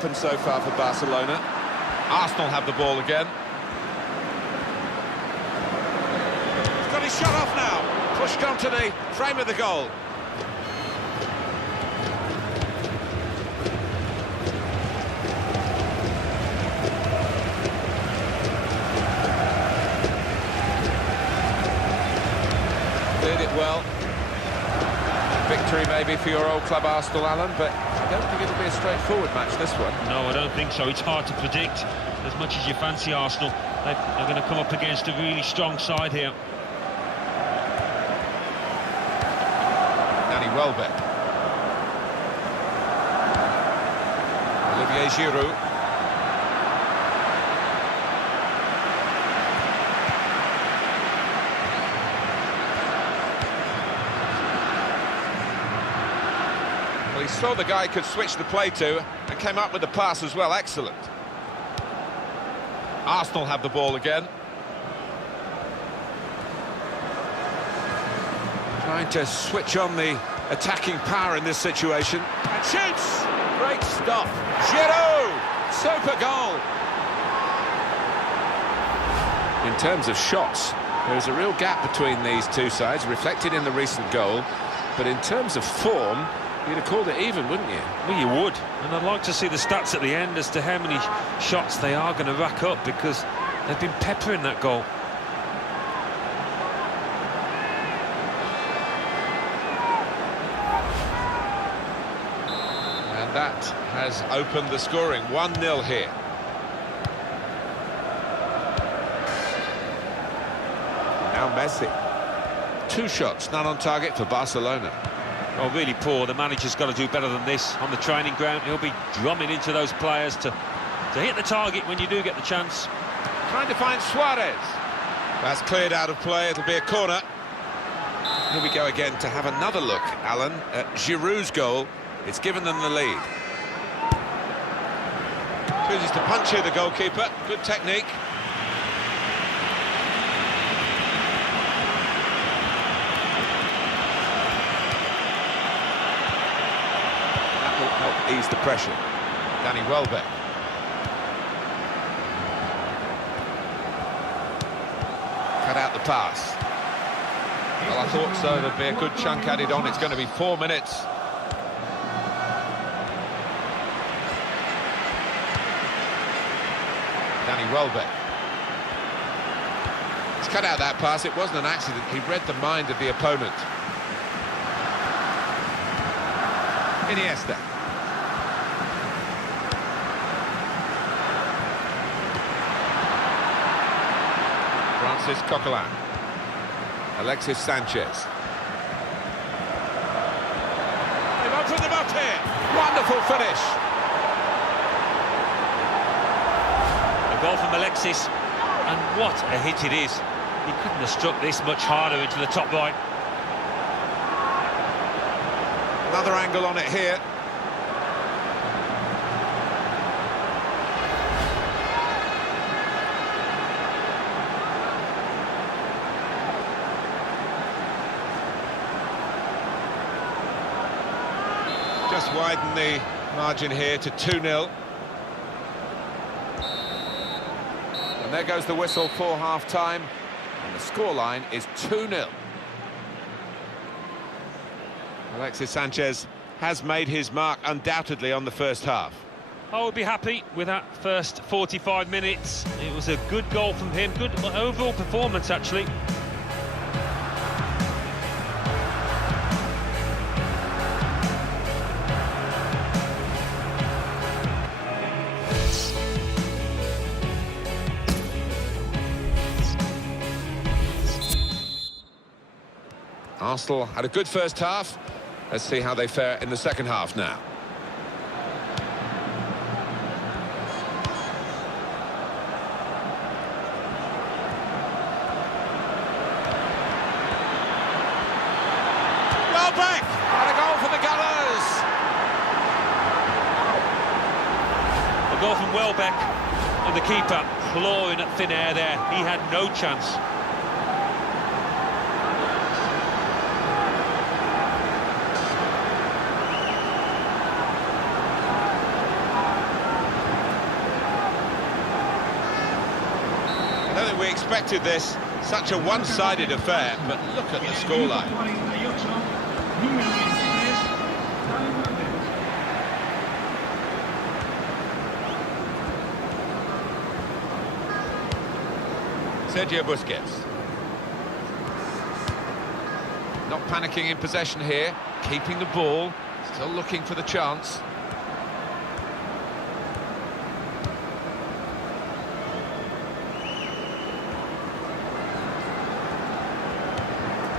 happened so far for Barcelona. Arsenal have the ball again. He's got his shot off now. Pushed onto the frame of the goal. Did it well. Victory maybe for your old club Arsenal, Alan, but I don't think it'll be a straightforward match, this one. No, I don't think so. It's hard to predict. As much as you fancy Arsenal, they're going to come up against a really strong side here. Danny Welbeck. Olivier Giroud. Well, he saw the guy could switch the play to and came up with the pass as well. Excellent. Arsenal have the ball again. Trying to switch on the attacking power in this situation. And shoots! Great stop. Giroud! Super goal! In terms of shots, there's a real gap between these two sides, reflected in the recent goal. But in terms of form, you'd have called it even, wouldn't you? Well, you would. And I'd like to see the stats at the end as to how many shots they are going to rack up, because they've been peppering that goal. And that has opened the scoring. 1-0 here. Now Messi. 2 shots, none on target for Barcelona. Oh, really poor. The manager's got to do better than this on the training ground. He'll be drumming into those players to hit the target when you do get the chance. Trying to find Suarez. That's cleared out of play. It'll be a corner. Here we go again to have another look, Alan, at Giroud's goal. It's given them the lead. Chooses to punch here, the goalkeeper. Good technique. That will help ease the pressure. Danny Welbeck. Cut out the pass. Well, I thought so. There'd be a good chunk added on. It's going to be 4 minutes. Danny Welbeck. He's cut out that pass. It wasn't an accident. He read the mind of the opponent. Iniesta. Francis Coquelin. Alexis Sanchez. They've opened them up here. Wonderful finish. A goal from Alexis, and what a hit it is. He couldn't have struck this much harder into the top right. Another angle on it here. Just widen the margin here to 2-0. And there goes the whistle for half-time. And the scoreline is 2-0. Alexis Sanchez has made his mark undoubtedly on the first half. I would be happy with that first 45 minutes. It was a good goal from him, good overall performance actually. Arsenal had a good first half. Let's see how they fare in the second half now. Welbeck! And a goal for the Gunners! A goal from Welbeck, and the keeper clawing at thin air there. He had no chance. expected this. Such a one-sided affair, but look at the scoreline. Sergio Busquets. Not panicking in possession here, keeping the ball, still looking for the chance.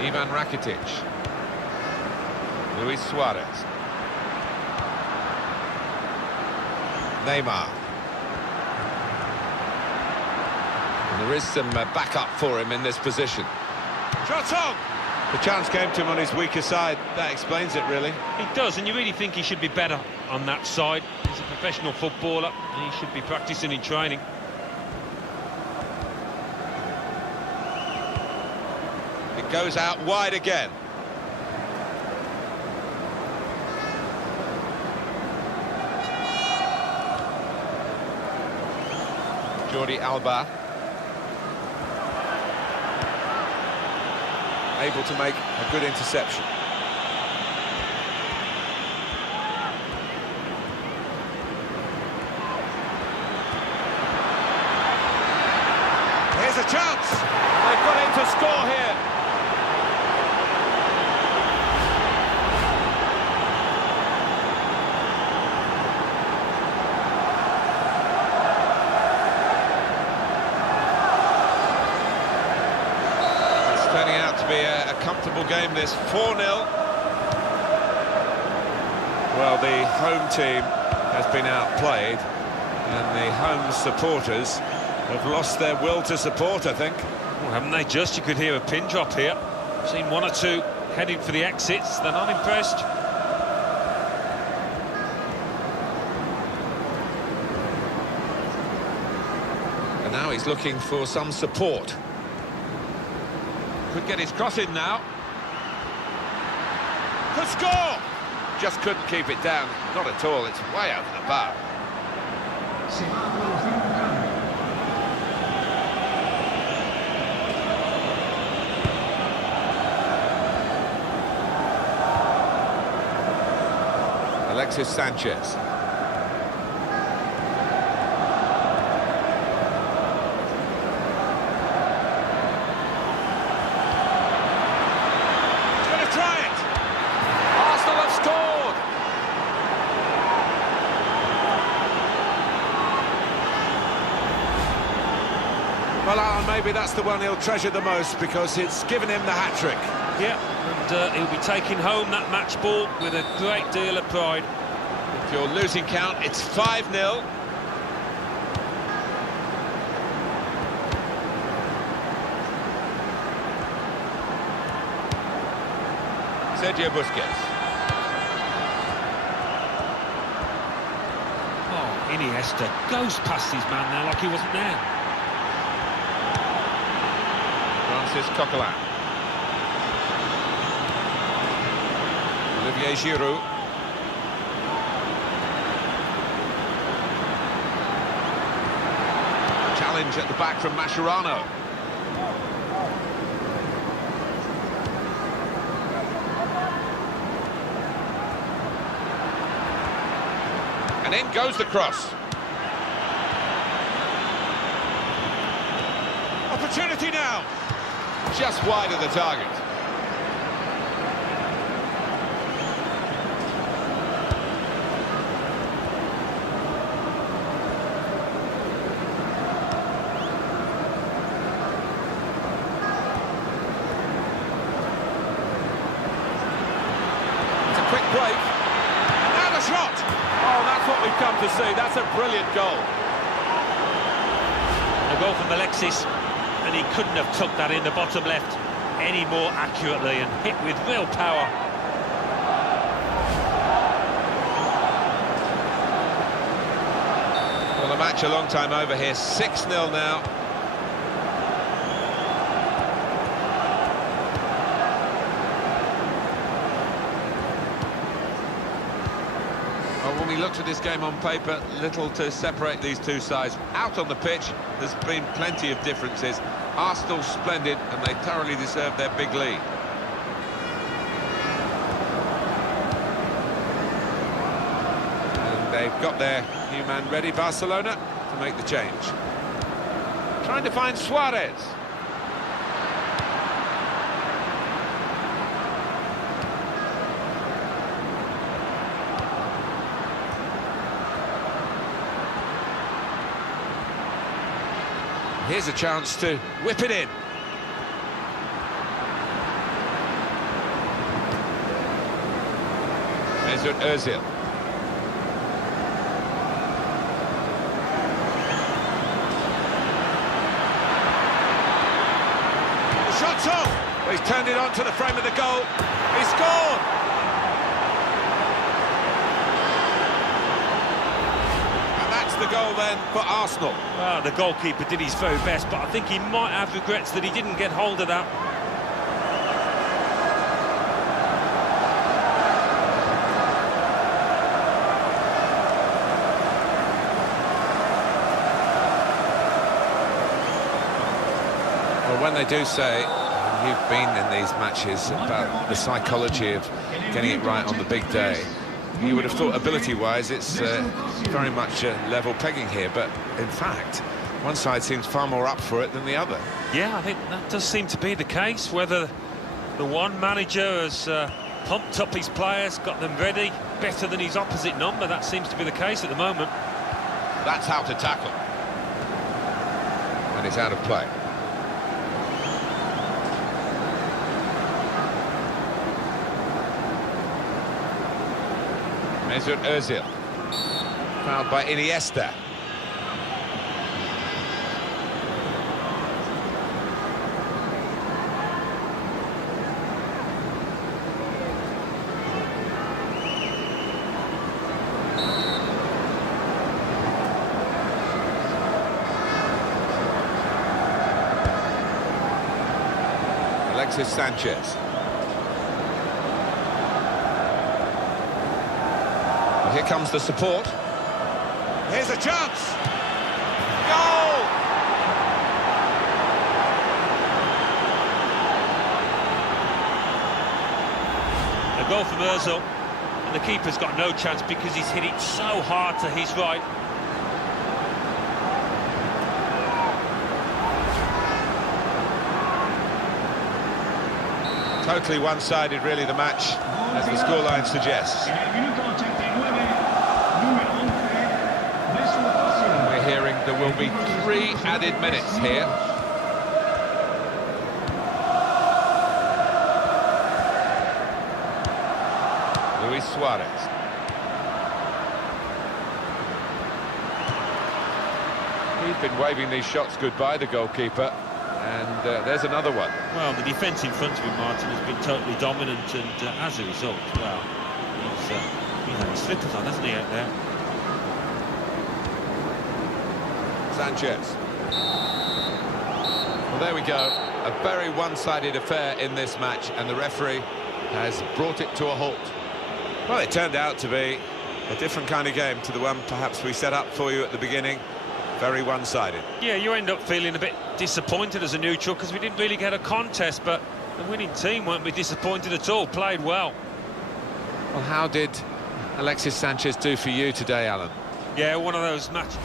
Ivan Rakitic. Luis Suarez. Neymar. And there is some backup for him in this position. Shot on! The chance came to him on his weaker side. That explains it, really. It does, and you really think he should be better on that side. He's a professional footballer, and he should be practicing in training. It goes out wide again. Jordi Alba. Able to make a good interception. Here's a chance. They've got him to score here. Turning out to be a comfortable game, this 4-0. Well, the home team has been outplayed, and the home supporters have lost their will to support, I think. Well, haven't they just? You could hear a pin drop here. Seen one or two heading for the exits. They're not impressed. And now he's looking for some support. Could get his cross in now. Could score! Just couldn't keep it down. Not at all, it's way over the bar. Alexis Sanchez. Well, Alan, maybe that's the one he'll treasure the most because it's given him the hat-trick. Yeah, and he'll be taking home that match ball with a great deal of pride. If you're losing count, it's 5-0. Sergio Busquets. Oh, Iniesta goes past his man there like he wasn't there. Francis Coquelin. Olivier Giroud. Challenge at the back from Mascherano. And in goes the cross. Opportunity now. Just wide of the target. It's a quick break. And now the shot. Oh, that's what we've come to see. That's a brilliant goal. A goal from Alexis. And he couldn't have took that in the bottom left any more accurately and hit with real power. Well, the match a long time over here, 6-0 now. Well, when we looked at this game on paper, little to separate these two sides. Out on the pitch, there's been plenty of differences. Arsenal splendid, and they thoroughly deserve their big lead. And they've got their new man ready, Barcelona, to make the change. Trying to find Suarez. Here's a chance to whip it in. Mesut Ozil. The shot's off. Well, he's turned it onto the frame of the goal. He scored. The goal then for Arsenal. Well, the goalkeeper did his very best, but I think he might have regrets that he didn't get hold of that. Well, when they do say you've been in these matches about the psychology of getting it right on the big day, you would have thought ability-wise it's very much a level pegging here, but in fact one side seems far more up for it than the other. Yeah, I think that does seem to be the case. Whether the one manager has pumped up his players, got them ready better than his opposite number, that seems to be the case at the moment. That's how to tackle. And it's out of play. Mesut Ozil, fouled by Iniesta. Alexis Sanchez. Here comes the support. Here's a chance. Goal! A goal from Ozil, and the keeper's got no chance because he's hit it so hard to his right. Totally one-sided, really, the match, as the scoreline suggests. We're hearing there will be 3 added minutes here. Luis Suarez. He's been waving these shots goodbye, the goalkeeper. And there's another one. Well, the defence in front of him, Martin, has been totally dominant, and as a result, well, he's had his slippers on, hasn't he, out there? Sanchez. Well, there we go. A very one-sided affair in this match, and the referee has brought it to a halt. Well, it turned out to be a different kind of game to the one perhaps we set up for you at the beginning. Very one-sided. Yeah, you end up feeling a bit disappointed as a neutral because we didn't really get a contest, but the winning team won't be disappointed at all. Played well. Well, how did Alexis Sanchez do for you today, Alan? Yeah, one of those matches.